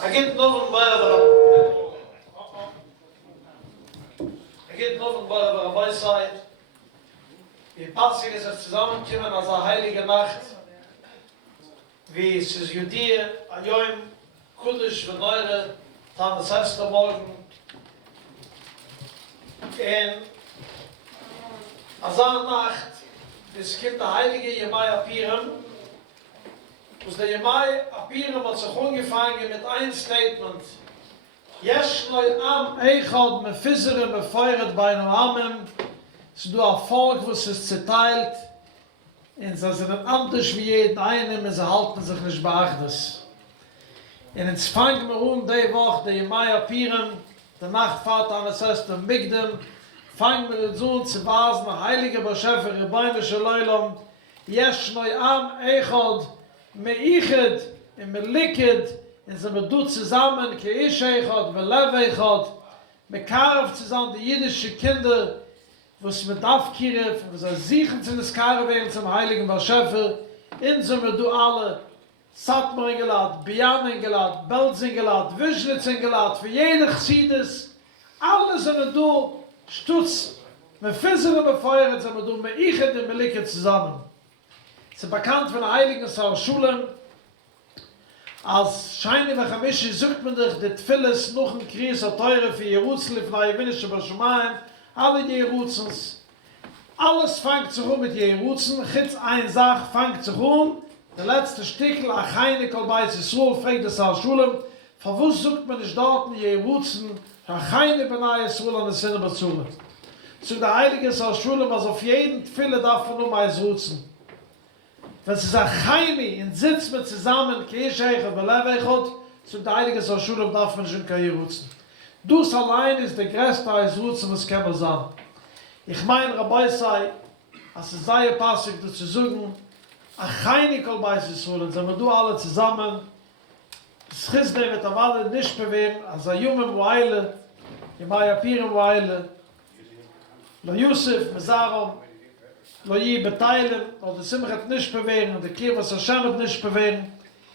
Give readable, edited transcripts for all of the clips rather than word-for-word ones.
I get nothing but Rabbi side. Die Passig ist es zusammengekommen als eine heilige Nacht, wie es ist Judäa, an Joim, Kudish, Veneure, dann das erste Morgen. Und als eine Nacht, es gibt der heilige Jemai Apiram, und der Jemai Apiram hat sich angefangen mit einem Statement. Yesh noi am eichad me fizzere me feuret bei no amem. So du a Volk, was es zerteilt. Und sie sind anders wie jeden einen, und sie halten sich nicht beachtet. Und jetzt fangen wir die Woche, die Jemai Apiram, der Nachtfahrt an das erste Migdem, fangen wir so zu wasen, heilige Beschäfer, Rebeinische Leulam, Yesh noi am eichad me ichet, und me liket, und sie mit du zusammen, ke ish eichot, ve lev eichot, me karf zusammen die jüdische Kinder, wo es mit aufkirf, wo sie sichern zu des Karwegen zum heiligen Barschäfer, in sie mit du alle Satmer gelad, Bianen gelad, Belzen gelad, Wischlitzen gelad, für jede Chsides, alle sind mit du stutz, me fizzere befeuert, sind mit du me ichet und me liket zusammen. Sie sind bekannt von der heiligen Schulen, als Scheine und Chamischi sucht man dich, die Tfilis noch ein Kriis a teure für Jerusalem, für die Jewinische Baschumayim, alle die Jerusals. Alles fängt sich mit Jerusalem, gibt's eine Sache, fängt sich der letzte Stickel, Achaine Kolbeis Yisroel, fragt es als Schulem, von wo sucht man nicht dort in Jerusalem, Achaine Benai Yisroel an der Sinne bezogen. So der Heilige ist als Schulem, also auf jeden Tfile darf man ein Jerusalem. Wenn sie sagen, Chaimi, und sitzt mit zusammen, Kirchheicher, Beleweichot, zu der Heilige Schule darf man schon kein Jerusalem. Dus allein ist der größte Jerusalem, was kann man sagen. Ich meine, Rabbi sei, als es sei passig, du zu sagen, Achaini Kolbeis Yisroel, sind wir du alle zusammen, das Chisne wird am alle nicht bewegen, als a Jumem Weile, Jemai Apiram Weile, Lo Yusuf, Mezarom, lo je beteilen, oder Simch hat nicht bewegen, und der Kirbas Hashem hat nicht bewegen,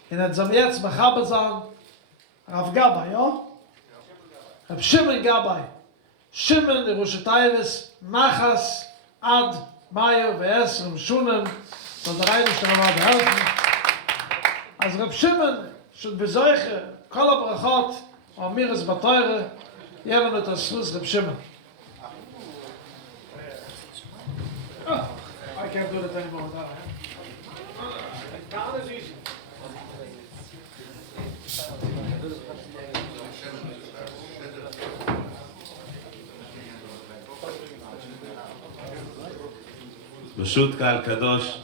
und jetzt am jetzt Mechaber sagen, Rav Gabbi, ja? Rav Shemon Gabbi, Shemon, der Rushetayres, Nachas, Ad, Mayo, Ve'esrim, Shunem, soll der Reinischte Ramad helfen. Als Rav Shemon, schon besäuche, Kala Brachot, Amiris Bateure, jenen mit das Schluss, Rav Shemon. I can't do that anymore without it. Down is easy. B'shut Kal Kadosh.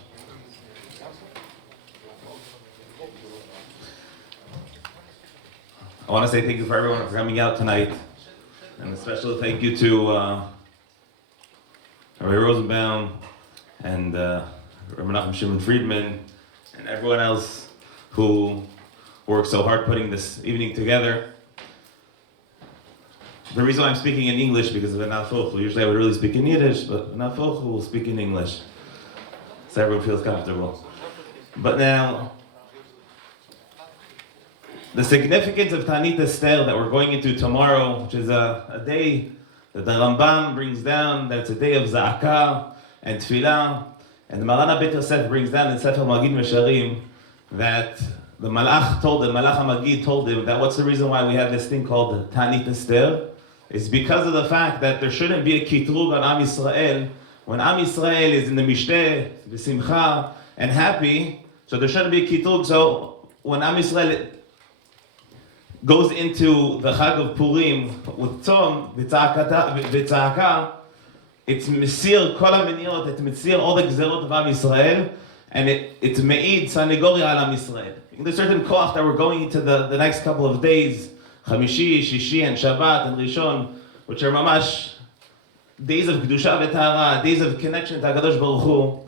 I want to say thank you for everyone for coming out tonight, and a special thank you to Rabbi Rosenbaum and Rabbi Shimon Friedman and everyone else who worked so hard putting this evening together. The reason why I'm speaking in English because of Nafoch. Usually I would really speak in Yiddish, but Nafoch will speak in English, so everyone feels comfortable. But now, the significance of Tanit Esther that we're going into tomorrow, which is a day that the Rambam brings down, that's a day of Za'akah and Tfilah, and the Marana Bet Yosef brings down in Sefer Magid Mesharim that the Malach HaMagid told him that what's the reason why we have this thing called Tanit Esther? It's because of the fact that there shouldn't be a kitrug on Am Yisrael. When Am Yisrael is in the Mishteh, the Simcha, and happy, so there shouldn't be a kitrug. So when Am Yisrael goes into the Chag of Purim with Tzom, V'tza'aka, it's Mesir Kol HaMeniot, it's Mesir all the Gzerot of Am Yisrael, and it's Me'id Sanegoria al Am Yisrael. There's certain koach that we're going into the next couple of days, Chamishi, Shishi, and Shabbat, and Rishon, which are mamash days of Kedusha v'Tahara, days of connection to HaKadosh Baruch Hu.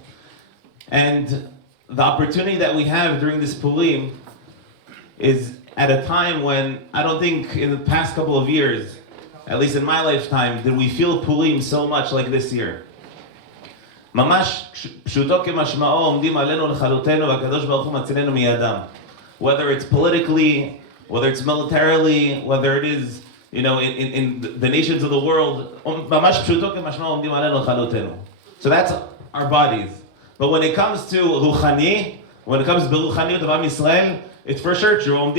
And the opportunity that we have during this Purim is at a time when I don't think in the past couple of years, at least in my lifetime, did we feel Purim so much like this year. ממש פשוטו כמשמעו עומדים עלינו לכלותנו והקדוש ברוך הוא מצילנו מידם. Whether it's politically, whether it's militarily, whether it is, in the nations of the world. So that's our bodies. But when it comes to ruchani, when it comes to ruchaniut of Am Yisrael, it's for sure true.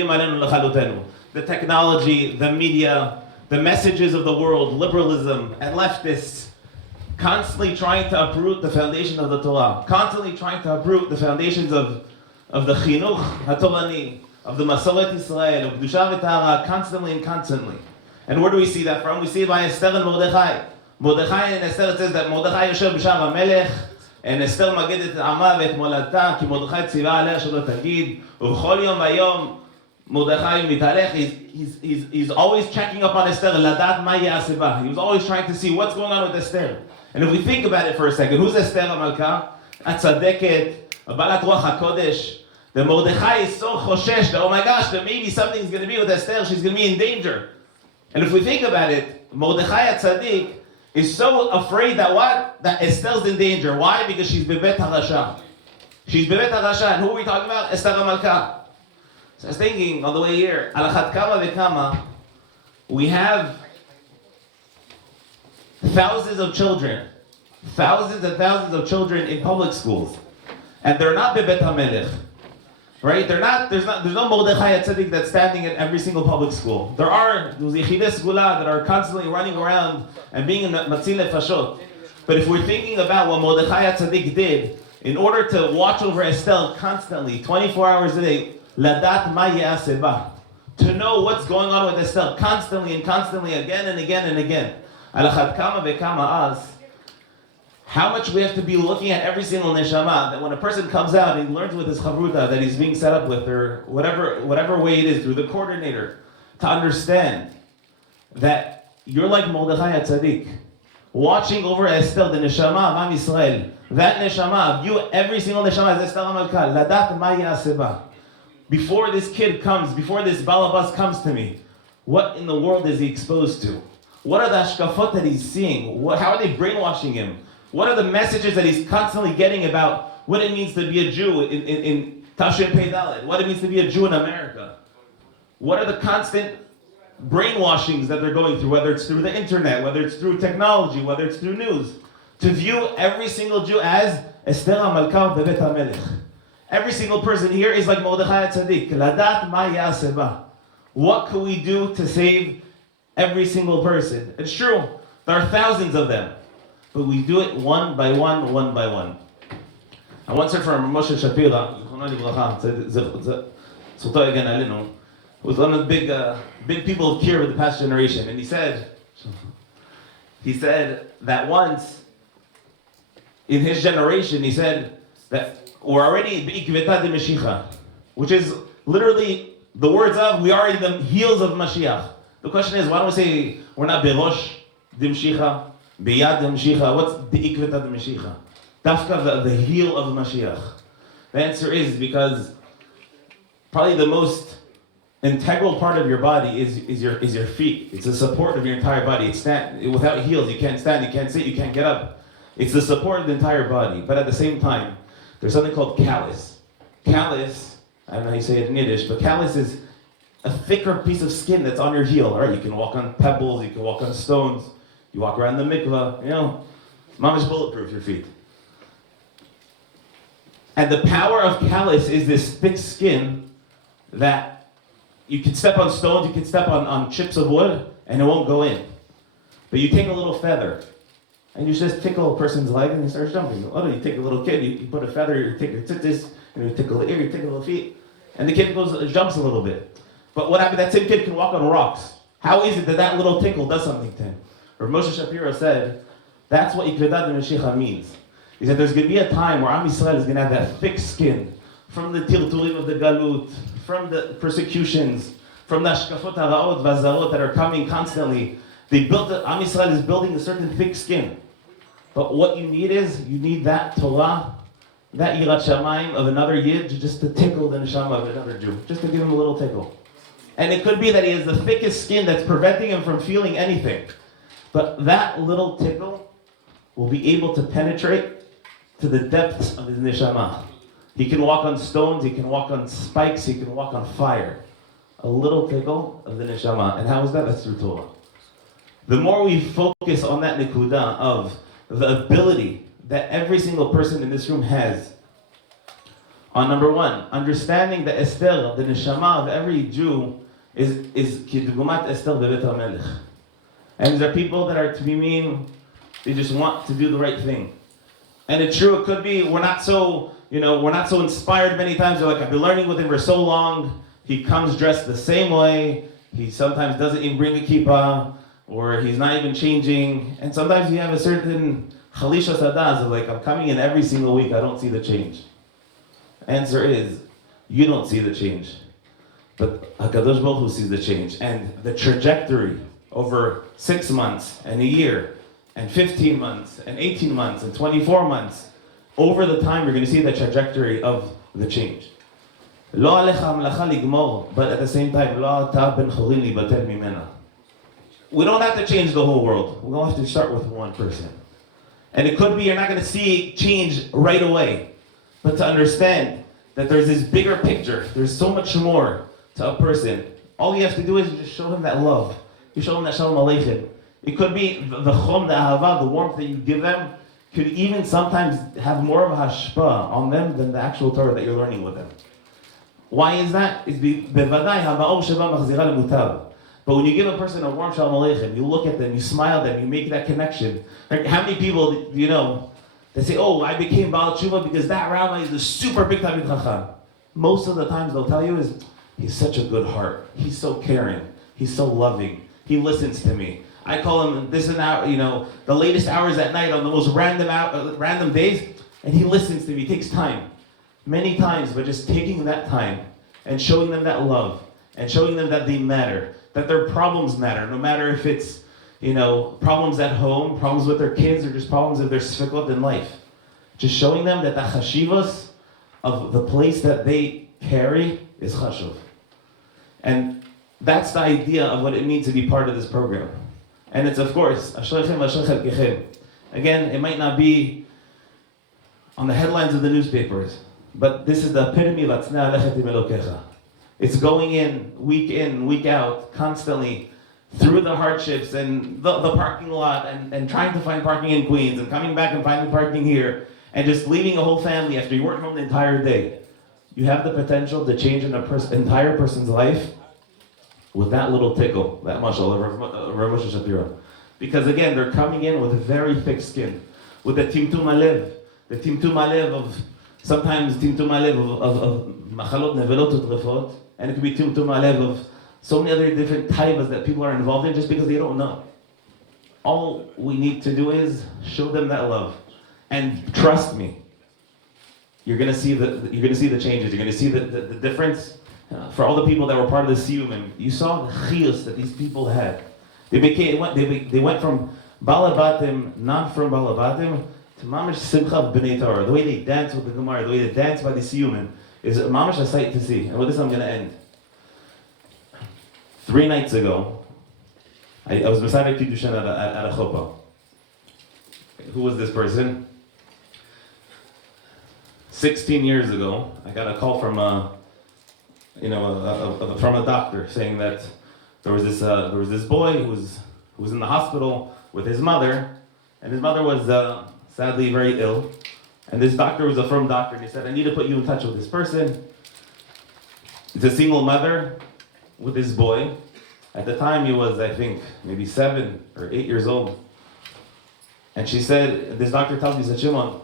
The technology, the media, the messages of the world, liberalism and leftists, constantly trying to uproot the foundation of the Torah, constantly trying to uproot the foundations of the chinuch hatorani, of the Masoret Yisrael, of Kedusha v'Tahara, constantly and constantly. And where do we see that from? We see it by Esther and Mordechai. Mordechai and Esther, it says that Mordechai yoshev b'shar HaMelech, and Esther maged et Ama v'et molata, ki Mordechai tziva aleh shelo tagid, u'v'chol yom v'yom Mordechai mitalech. He's always checking up on Esther, ladat ma ya'aseh ba. He was always trying to see what's going on with Esther. And if we think about it for a second, who's Esther HaMalka? A tzadeket, a balat ruach HaKodesh. The Mordechai is so choshesh that, oh my gosh, that maybe something's going to be with Esther, she's going to be in danger. And if we think about it, Mordechai HaTzadik is so afraid that Esther's in danger. Why? Because she's bebet harasha. She's bebet harasha. And who are we talking about? Esther HaMalka. So I was thinking on the way here, al achat kama v'kama, we have thousands and thousands of children in public schools, and they're not bebet hamelech, right? There's no Mordechai HaTzadik that's standing at every single public school. There are those yechidei segula that are constantly running around and being matzil nefashot. But if we're thinking about what Mordechai HaTzadik did in order to watch over Esther constantly, 24 hours a day, ladat ma ya'aseh ba, to know what's going on with Esther constantly and constantly, again and again and again. Al achat kama v'kama as, how much we have to be looking at every single neshama, that when a person comes out and he learns with his chavruta that he's being set up with, or whatever way it is, through the coordinator, to understand that you're like Mordechai HaTzadik, watching over Esther, the neshama of Am Yisrael. That neshama, view every single neshama as Esther HaMalka, ladat ma ya'aseh ba. Before this kid comes, before this balabas comes to me, what in the world is he exposed to? What are the ashkafot that he's seeing? How are they brainwashing him? What are the messages that he's constantly getting about what it means to be a Jew in Tafshin Pei Dalet? What it means to be a Jew in America? What are the constant brainwashings that they're going through, whether it's through the internet, whether it's through technology, whether it's through news? To view every single Jew as Esther HaMalka bebet HaMelech. Every single person here is like Mordechai HaTzadik. Ladat ma ya'aseh ba. What can we do to save every single person? It's true, there are thousands of them, but we do it one by one. I once heard from Moshe Shapira, who was one of the big people of Kir of the past generation, and he said that once in his generation, he said that we're already be'ikveta de Mashiach, which is literally the words of, we are in the heels of Mashiach. The question is, why don't we say we're not berosh de Mashiach, beyad de Mashiach? What's the ikveta de Mashiach? Dafka, the heel of Mashiach. The answer is because probably the most integral part of your body is your feet. It's the support of your entire body. Without heels, you can't stand, you can't sit, you can't get up. It's the support of the entire body. But at the same time, there's something called callus. Callus, I don't know how you say it in Yiddish, but callus is a thicker piece of skin that's on your heel. All right, you can walk on pebbles, you can walk on stones, you walk around the mikvah, mama's bulletproof, your feet. And the power of callus is this thick skin that you can step on stones, you can step on chips of wood, and it won't go in. But you take a little feather, and you just tickle a person's leg, and he starts jumping. Oh, you take a little kid, you put a feather, you take your tzitzis, and you tickle the ear, you tickle the feet, and the kid jumps a little bit. But what happened? That same kid can walk on rocks. How is it that little tickle does something to him? Or Moshe Shapiro said, that's what Ikvedat Mashiach means. He said there's going to be a time where Am Yisrael is going to have that thick skin from the tiltulim of the galut, from the persecutions, from the ashkafot haraot vazarot that are coming constantly. Am Yisrael is building a certain thick skin. But what you need that Torah, that Yirat Shamayim of another Yid, just to tickle the neshama of another Jew, just to give him a little tickle. And it could be that he has the thickest skin that's preventing him from feeling anything. But that little tickle will be able to penetrate to the depths of his neshama. He can walk on stones, he can walk on spikes, he can walk on fire. a little tickle of the neshama. And how is that? That's through Torah. The more we focus on that nekuda of the ability that every single person in this room has on number one, understanding that Esther, the neshama of every Jew, is kidgumat Esther bebet HaMelech. And there are people that are tmimim, they just want to do the right thing. And it's true, it could be, we're not so inspired many times. We're like, I've been learning with him for so long. He comes dressed the same way. He sometimes doesn't even bring a kippah, or he's not even changing. And sometimes you have a certain chalisha sadaz of like, I'm coming in every single week, I don't see the change. Answer is, you don't see the change. But HaKadosh Baruch Hu sees the change. And the trajectory over 6 months and a year and 15 months and 18 months and 24 months, over the time you're going to see the trajectory of the change. Lo alecha hamlacha ligmor, but at the same time, lo ata ben chorin libatel mimena. We don't have to change the whole world. We don't have to start with one person. And it could be you're not going to see change right away. But to understand that there's this bigger picture, there's so much more to a person. All you have to do is just show them that love. You show them that shalom aleichem. It could be the chom, the ahava, the warmth that you give them, could even sometimes have more of a hashpah on them than the actual Torah that you're learning with them. Why is that? It's bevadai hama'or sheba machzira lemutar. But when you give a person a warm shalom aleichem, you look at them, you smile at them, you make that connection. Like how many people, you know, they say, oh, I became Baal Tshuva because that rabbi is a super big Talmid Chacham. Most of the times they'll tell you is, he's such a good heart. He's so caring. He's so loving. He listens to me. I call him this and that, you know, the latest hours at night on the most random days, and he listens to me. He takes time. Many times, but just taking that time and showing them that love and showing them that they matter, that their problems matter, no matter if it's, you know, problems at home, problems with their kids, or just problems of their sfikot in life. Just showing them that the chashivas of the place that they carry is chashuv. And that's the idea of what it means to be part of this program. And it's, of course, ashrechem v'ashrech chelkechem. Again, it might not be on the headlines of the newspapers, but this is the epitome of atznei alechet im Elokecha. It's going in, week out, constantly, through the hardships and the parking lot and trying to find parking in Queens and coming back and finding parking here and just leaving a whole family after you weren't home the entire day. You have the potential to change an entire person's life with that little tickle, that mashal of Rav Moshe Shapiro. Because again, they're coming in with a very thick skin, with the timtum alev of sometimes timtum alev of machalot nevelot utrefot, and it could be timtum alev of so many other different taivas that people are involved in just because they don't know. All we need to do is show them that love, and trust me, you're gonna see the changes. You're gonna see the difference. For all the people that were part of the siyum, and you saw the chiyus that these people had. They went from balabatim, not from balabatim, to mamash simcha b'nei Torah. The way they dance with the Gemara, the way they dance by the siyum, is mamash a sight to see. And with this, I'm gonna end. 3 nights ago, I was beside a kiddushin at a chuppah. Who was this person? 16 years ago, I got a call from from a doctor saying that there was this boy who was in the hospital with his mother, and his mother was sadly very ill, and this doctor was a firm doctor, and he said, I need to put you in touch with this person. It's a single mother with this boy. At the time he was, I think, maybe 7 or 8 years old. And she said, this doctor tells me, he said, Shemon,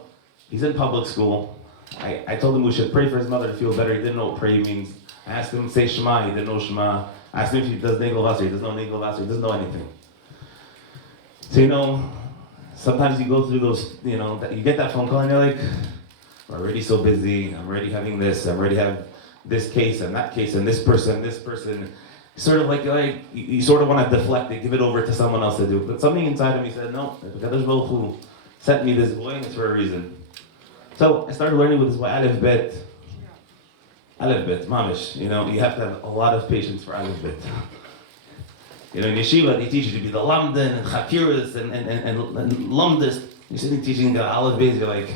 he's in public school. I told him we should pray for his mother to feel better. He didn't know what pray means. I asked him to say Shema, he didn't know Shema. I asked him if he does Negel Vaser, he doesn't know Negel Vaser, he doesn't know anything. So, sometimes you go through those, you get that phone call and you're like, we're already so busy, I'm already having this, I'm already having this case and that case and this person. Sort of like you sort of want to deflect it, give it over to someone else to do. But something inside of me said, no, HaKadosh Baruch Hu sent me this boy and it's for a reason. So I started learning with this boy, Aleph Bet, mamish. You have to have a lot of patience for Aleph Bet. In yeshiva, they teach you to be the lamdan and chakiris and lamdist. You're sitting teaching the Aleph Bet, you're like,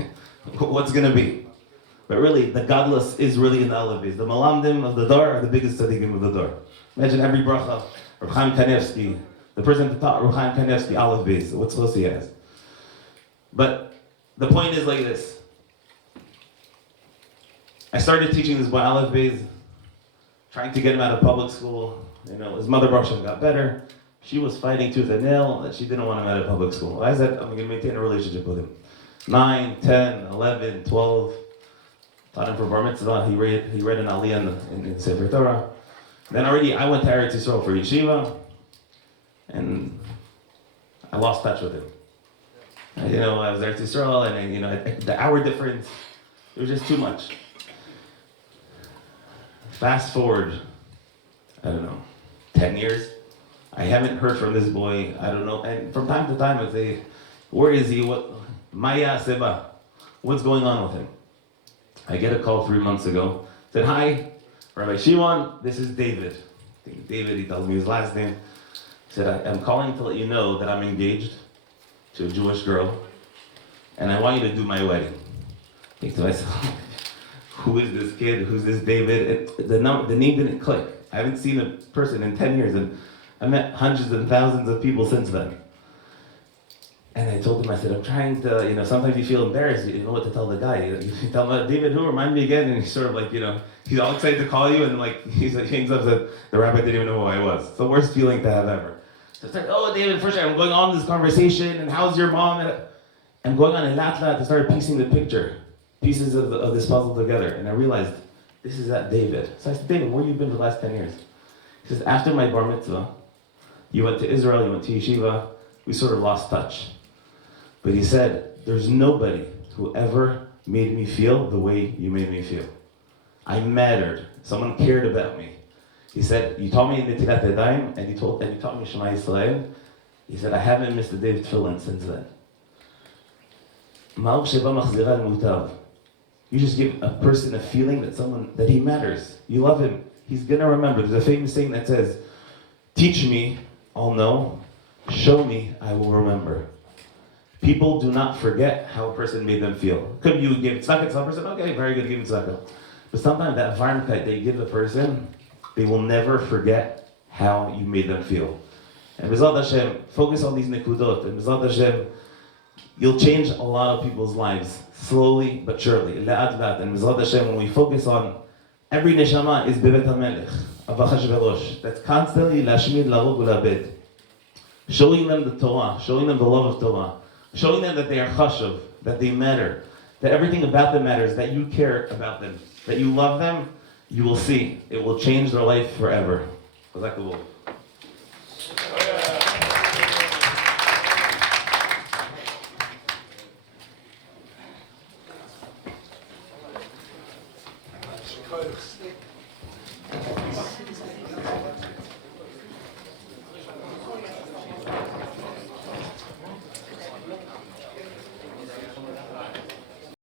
what's going to be? But really, the godless is really in the Aleph Beis. The Malamdim of the Dor are the biggest tzaddikim of the Dor. Imagine every bracha, Reb Chaim Kanevsky, the person that taught Reb Chaim Kanevsky Aleph Beis, what schos he has. But the point is like this. I started teaching this boy Aleph Beis, trying to get him out of public school. You know, his mother Baruch Hashem got better. She was fighting tooth and nail that she didn't want him out of public school. I said, I'm going to maintain a relationship with him. 9, 10, 11, 12. Taught him for Bar Mitzvah. He read an Aliyah in Sefer Torah. Then already I went to Eretz Yisrael for yeshiva, and I lost touch with him. You know, I was Eretz Yisrael, and you know, the hour difference, it was just too much. Fast forward, I don't know, 10 years. I haven't heard from this boy. I don't know. And from time to time, I say, where is he? What? Maya Seba. What's going on with him? I get a call 3 months ago. Said, hi, Rabbi Shemon, this is David. I think David, he tells me his last name. He said, I'm calling to let you know that I'm engaged to a Jewish girl, and I want you to do my wedding. I think to myself, who is this kid? Who's this David? The name didn't click. I haven't seen a person in 10 years, and I met hundreds and thousands of people since then. And I told him, I said, I'm trying to, you know, sometimes you feel embarrassed, you know what to tell the guy. You tell him, David, who, remind me again? And he's sort of like, you know, he's all excited to call you, and like, he hangs up that the rabbi didn't even know who I was. It's the worst feeling to have ever. So it's like, oh, David, first I'm going on this conversation, and how's your mom? And I'm going on a lat to start piecing the picture, pieces of this puzzle together. And I realized, this is that David. So I said, David, where have you been for the last 10 years? He says, after my bar mitzvah, you went to Israel, you went to yeshiva, we sort of lost touch. But he said, there's nobody who ever made me feel the way you made me feel. I mattered. Someone cared about me. He said, you taught me Netilat Yadayim, and you taught me Shema Yisrael. He said, I haven't missed a day of tefillin since then. You just give a person a feeling that he matters. You love him. He's gonna remember. There's a famous saying that says, teach me, I'll know. Show me, I will remember. People do not forget how a person made them feel. Could you give tzedakah to some person? Okay, very good, give tzedakah. But sometimes that environment that you give a person, they will never forget how you made them feel. And B'ezrat Hashem, focus on these nekudot. And B'ezrat Hashem, you'll change a lot of people's lives, slowly but surely. La'at la'at. And B'ezrat Hashem, when we focus on every neshama is bebet hamelech, avachash verosh. That's constantly lashmid, larog, ulabed. Showing them the Torah, showing them the love of Torah. Showing them that they are chashuv, that they matter, that everything about them matters, that you care about them, that you love them, you will see. It will change their life forever. Chazak L'Ov.